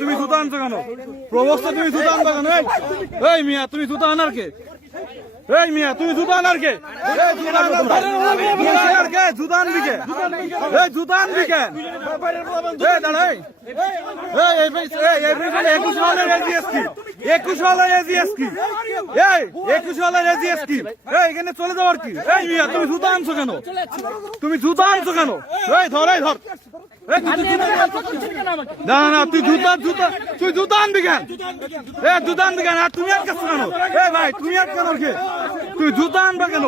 তুমি জুতা আনছো কেন? প্রবক্তা তুমি জুতা আনবা কেন? এই মিয়া তুমি জুতা আনার কে? এই মিয়া তুমি জুতা আনার কে? জুতা আনার কে? জুতা আনবি কে? এই জুতা আনবি কে? দাঁড়াই 21 সালের এজিএস কি? 21 সালের এজিএস কি? এই 21 সালের এজিএস কি? এই এখানে চলে যাওয়ার কি? এই মিয়া তুমি জুতা আনছো কেন? তুমি জুতা আনছো কেন? এই ধর ধর না না তুই জুতা আনবি কেন? জুতা আনবি কেন? আর তুমি আটকাচ্ছ কেন? ভাই তুমি আটকানো কে? তুই জুতা আনবা কেন?